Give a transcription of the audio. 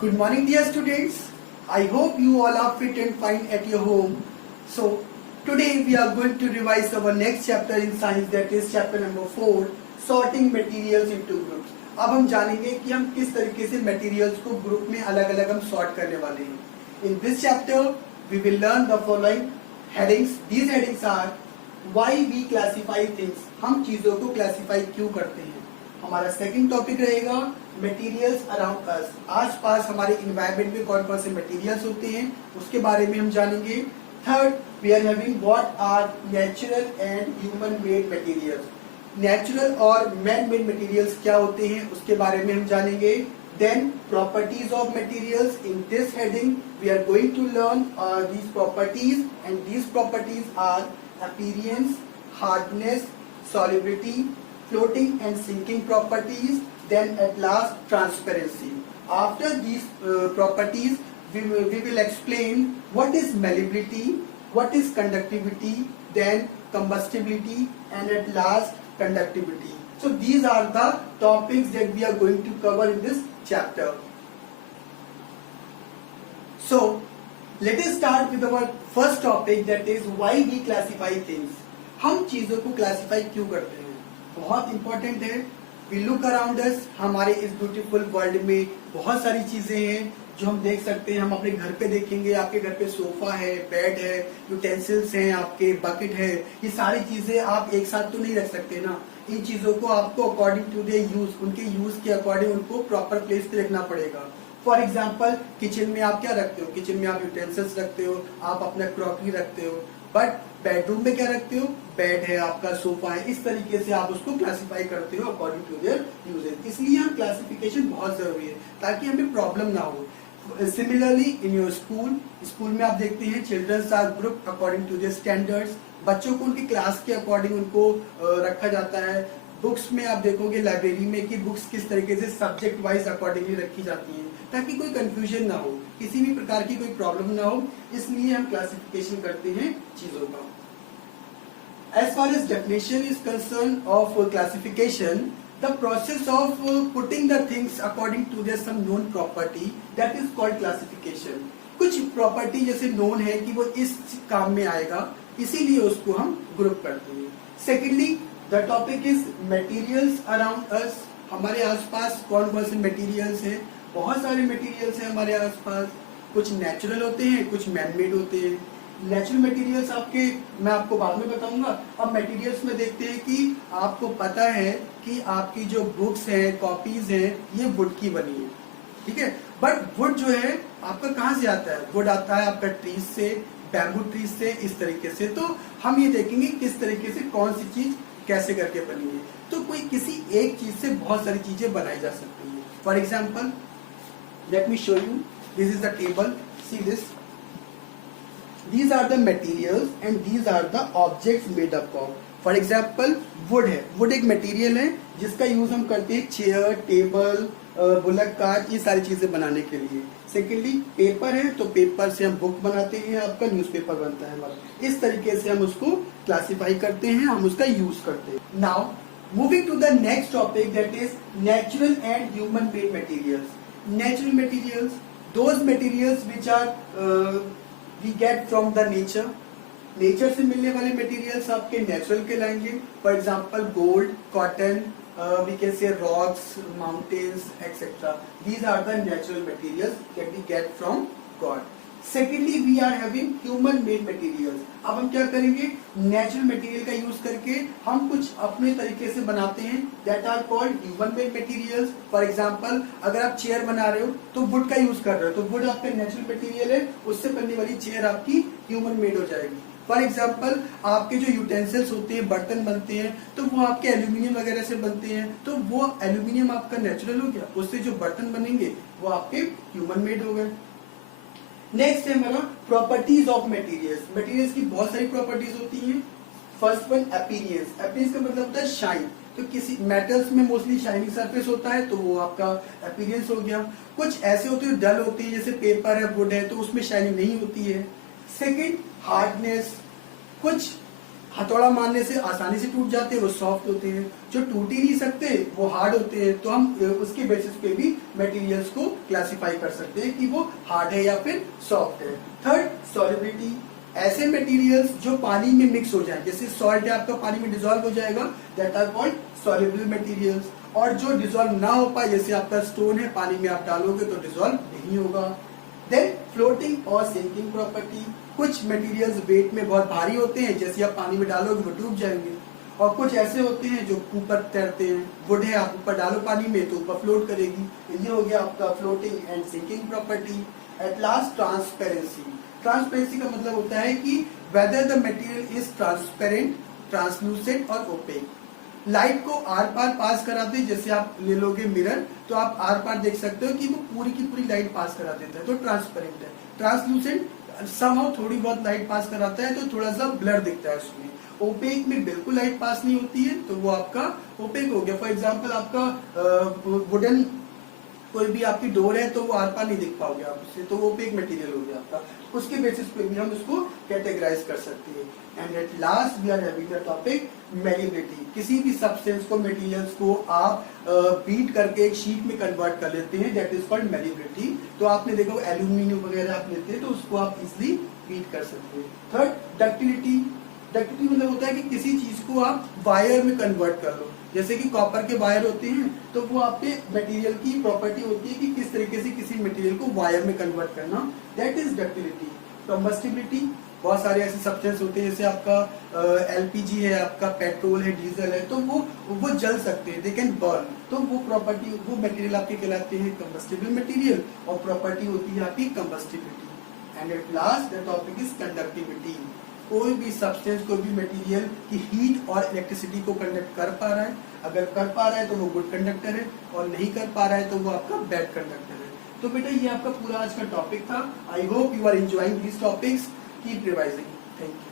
Good morning, dear students. I hope you all are fit and fine at your home. So, today we are going to revise our next chapter in science, that is chapter number 4, sorting materials into groups. अब हम जानेंगे कि हम किस तरीके से materials को group में अलग अलग हम सॉर्ट करने वाले हैं. In this chapter, we will learn the following headings. These headings are why we classify things. हम चीजों को classify क्यों करते हैं. हमारा सेकंड टॉपिक रहेगा मटेरियल्स अराउंड अस. आसपास हमारे इन्वायरमेंट में कौन कौन से मटेरियल्स होते हैं उसके बारे में हम जानेंगे. Third, we are having what are natural and human made materials. Natural और मैन मेड मटेरियल्स क्या होते हैं उसके बारे में हम जानेंगे. Then properties of materials. In this heading we are going to learn these properties and these properties are appearance, hardness, solubility, floating and sinking properties, then at last transparency. After these properties, we will explain what is malleability, what is conductivity, then combustibility, and at last conductivity. So these are the topics that we are going to cover in this chapter. So let us start with our first topic, that is why we classify things. हम चीजों को classify क्यों करते हैं. बहुत important है. We look around us. हमारे इस ब्यूटीफुल वर्ल्ड में बहुत सारी चीजें हैं जो हम देख सकते हैं. हम अपने घर पे देखेंगे, आपके घर पे सोफा है, बेड है, यूटेंसिल्स हैं, आपके बकेट है. ये सारी चीजें आप एक साथ तो नहीं रख सकते ना. इन चीजों को आपको अकॉर्डिंग टू देयर यूज, उनके यूज के अकॉर्डिंग उनको प्रॉपर प्लेस पे रखना पड़ेगा. फॉर एग्जाम्पल किचन में आप क्या रखते हो. किचन में आप यूटेंसिल्स रखते हो, आप अपना क्रॉकरी रखते हो. बट बेडरूम में क्या रखते हो. बेड है, आपका सोफा है. इस तरीके से आप उसको क्लासिफाई करते हो अकॉर्डिंग टू देयर यूजेज. इसलिए हम क्लासिफिकेशन बहुत जरूरी है ताकि हमें प्रॉब्लम ना हो. सिमिलरली इन योर स्कूल में आप देखते हैं childrens are group according to their standards. बच्चों को उनकी क्लास के अकॉर्डिंग उनको रखा जाता है. बुक्स में आप देखोगे लाइब्रेरी में कि बुक्स किस तरीके से सब्जेक्ट वाइज अकॉर्डिंगली रखी जाती हैं ताकि कोई कंफ्यूजन ना हो, किसी भी प्रकार की कोई प्रॉब्लम ना हो. इसलिए हम क्लासिफिकेशन करते हैं चीजों का. As far as definition is concerned of classification, the process of putting the things according to their some known property, that is called classification. कुछ प्रॉपर्टी जैसे नोन है कि वो इस काम में आएगा, इसीलिए उसको हम ग्रुप करते हैं. Secondly the topic is materials around us. हमारे आसपास कौन कौन से मटेरियल्स हैं. बहुत सारे मटेरियल्स हैं हमारे आसपास. कुछ नेचुरल होते हैं, कुछ मैन मेड होते हैं. नेचुरल मटेरियल्स आपके मैं आपको बाद में बताऊंगा. अब मटेरियल्स में देखते हैं कि आपको पता है कि आपकी जो बुक्स हैं, कॉपीज हैं, ये वुड की बनी है. ठीक है. बट वुड जो है आपका कहाँ से आता है. वुड आता है आपका ट्रीज से, बैम्बू ट्रीज से, इस तरीके से. तो हम ये देखेंगे किस तरीके से कौन सी चीज कैसे करके बनी है. तो कोई किसी एक चीज से बहुत सारी चीजें बनाई जा सकती है. For example let me show you. This is the table. See this. These are the materials and these are the objects made up of. For example, wood है. wood एक मटेरियल है जिसका यूज हम करते हैं चेयर, टेबल, बुलक कार्ट, ये सारी चीजें बनाने के लिए. सेकेंडली पेपर है, तो पेपर से हम बुक बनाते हैं, आपका न्यूज़पेपर बनता है हमारा. इस तरीके से हम उसको क्लासिफाई करते हैं, हम उसका यूज करते हैं. Now moving to the next topic, that is natural and human made materials. Natural materials, those materials which are we get from the nature. Nature से मिलने वाले मटेरियल्स आपके नेचुरल कहलाएंगे. For example gold, cotton, we can say rocks, mountains, etc. These are the natural materials that we get from God. Secondly, we are having human made materials. अब हम क्या करेंगे, natural material का use करके हम कुछ अपने तरीके से बनाते हैं, that are called human made materials. For example अगर आप चेयर बना रहे हो तो वुड का यूज कर रहे हो, तो वुड आपका नेचुरल मटेरियल है, उससे बनने वाली चेयर आपकी ह्यूमन मेड हो जाएगी. फॉर एग्जाम्पल आपके जो यूटेंसिल्स होते हैं, बर्तन बनते हैं, तो वो आपके एल्यूमिनियम वगैरह से बनते हैं, तो वो एल्यूमिनियम आपका नेचुरल हो गया, उससे जो बर्तन बनेंगे वो आपके ह्यूमन मेड हो गए. नेक्स्ट है हमारा प्रॉपर्टीज ऑफ मटेरियल्स. मटेरियल्स की बहुत सारी प्रॉपर्टीज होती हैं. First one appearance. अपीयरेंस का मतलब होता है शाइन. तो किसी मेटल्स में मोस्टली शाइनिंग सरफेस होता है, तो वो आपका अपीयरेंस हो गया. कुछ ऐसे होते हैं डल होते हैं, जैसे पेपर है, वुड है, तो उसमें शाइनिंग नहीं होती है. Second hardness. कुछ हथौड़ा मारने से आसानी से टूट जाते हैं, वो सॉफ्ट होते हैं। जो टूट ही नहीं सकते वो हार्ड होते हैं। तो हम उसके बेसिस पे भी मटेरियल्स को क्लासिफाई कर सकते हैं कि वो हार्ड है या फिर सॉफ्ट है। Third, solubility. ऐसे मटेरियल्स जो पानी में मिक्स हो जाए, जैसे सॉल्ट है आपका पानी में डिसॉल्व हो जाएगा, that are called soluble materials. और जो डिसॉल्व ना हो पाए, जैसे आपका स्टोन है, पानी में आप डालोगे तो डिसॉल्व नहीं होगा। देन फ्लोटिंग और सिंकिंग प्रॉपर्टी। कुछ मटेरियल्स वेट में बहुत भारी होते हैं, जैसे आप पानी में डालोगे वो डूब जाएंगे। और कुछ ऐसे होते हैं जो ऊपर तैरते हैं। वुड है, आप ऊपर डालो पानी में तो ऊपर फ्लोट करेगी। ये हो गया आपका floating and sinking property. At last, transparency. Transparency का मतलब होता है कि whether the material is transparent, translucent और ओपेक। लाइट को आर पार पास कराते हैं, जैसे आप ले लोगे मिरर तो आप आर पार देख सकते हो कि वो पूरी की पूरी लाइट पास करा देता है, तो ट्रांसपेरेंट है। ट्रांसलूसेंट समहाउ थोड़ी बहुत लाइट पास कराता है, तो थोड़ा सा ब्लर दिखता है उसमें। ओपेक में बिल्कुल लाइट पास नहीं होती है, तो वो आपका ओपेक हो गया। फॉर एग्जाम्पल आपका वुडन कोई भी आपकी डोर है तो वो आर पार नहीं देख पाओगे आप उससे, तो वो ओपेक मटेरियल हो गया आपका। उसके बेसिस पे भी हम उसको कैटेगराइज कर सकते हैं। And at last we are having the topic malleability. किसी भी सब्सटेंस को, मटेरियल्स को आप बीट करके एक शीट में कन्वर्ट कर लेते हैं, दैट इज कॉल्ड मैलिबिलिटी। तो आपने देखो एल्यूमिनियम वगैरह आप लेते हैं तो उसको आप इजिली बीट कर सकते हैं। Third, ductility. डक्टिलिटी मतलब होता है कि किसी चीज को आप वायर में कन्वर्ट कर लो, जैसे कि कॉपर के वायर होते हैं, तो वो आपके मटेरियल की प्रॉपर्टी होती है कि किस तरीके से किसी मटेरियल को वायर में कन्वर्ट करना, दैट इज डक्टिलिटी। कंबस्टिबिलिटी, बहुत सारे ऐसे सब्सटेंस होते हैं, जैसे आपका एलपीजी है, आपका पेट्रोल है, डीजल है, तो वो जल सकते हैं, दे कैन बर्न। तो वो प्रॉपर्टी, वो मटेरियल आपके कहलाते हैं कंबस्टिबल मटेरियल, और प्रॉपर्टी होती है आपकी combustibility. And at last the topic is conductivity. कोई भी सब्सटेंस, कोई भी मटेरियल की हीट और इलेक्ट्रिसिटी को कंडक्ट कर पा रहा है, अगर कर पा रहा है तो वो गुड कंडक्टर है, और नहीं कर पा रहा है तो वो आपका बैड कंडक्टर है। तो बेटा ये आपका पूरा आज का टॉपिक था। I hope you are enjoying this topics. Keep revising. Thank you.